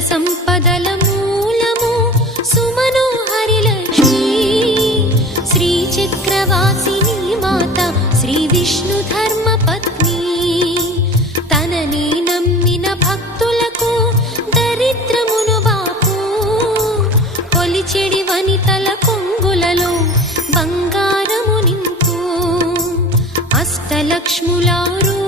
సంపదల మూలము సుమనోహరి లక్ష్మీ శ్రీ చక్రవాసిని మాత శ్రీ విష్ణు ధర్మ పత్ని తనని నమ్మిన భక్తులకు దరిద్రమును బాపు కొలిచెడి వనితల కొంగులలో బంగారము నింపు అష్టలక్ష్ములారు